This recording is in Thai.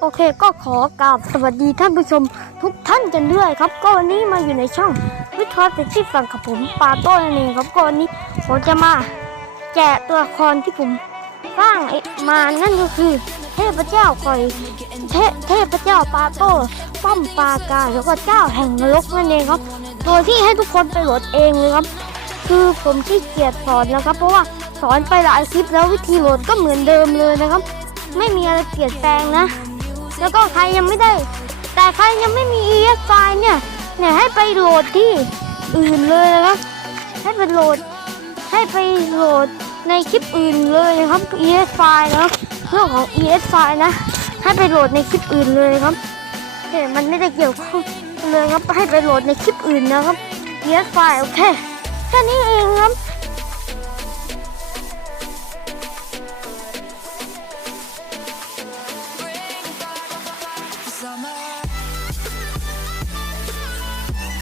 โอเคก็ขอกราบสวัสดีท่านผู้ชมทุกท่านกันด้วยครับ ก็วันนี้มาอยู่ในช่องวิทยาเซที่ฝั่งกับผมปาโต้นั่นเองครับก็วันนี้ผมจะมาแกะตัวละครที่ผมสร้างมานั่นก็คือ เทพเจ้าคอยเทเทพเจ้าปาโต้ป้อมปากาแล้วก็เจ้าแห่งนรกนั่นเองครับโดยที่ให้ทุกคนไปโหลดเองเลยครับ คือผมขี้เกียจสอนนะครับ เพราะว่าสอนไปหลายคลิปแล้ววิธีโหลดก็เหมือนเดิมเลยนะครับ ไม่มีอะไรเปลี่ยนแปลงนะ แล้วก็ใครยังไม่ได้ แต่ใครยังไม่มี ES ไฟล์เนี่ยเนี่ยให้ไปโหลดที่อื่นเลยนะครับ ให้ไปโหลด ให้ไปโหลดในคลิปอื่นเลยนะครับ ES ไฟล์นะครับเรื่องของ ES ไฟล์นะ ให้ไปโหลดในคลิปอื่นเลยครับแต่มันไม่ได้เกี่ยวข้องเลยครับให้ไปโหลดในคลิปอื่นนะครับ ES ไฟล์โอเคแค่นี้เองครับ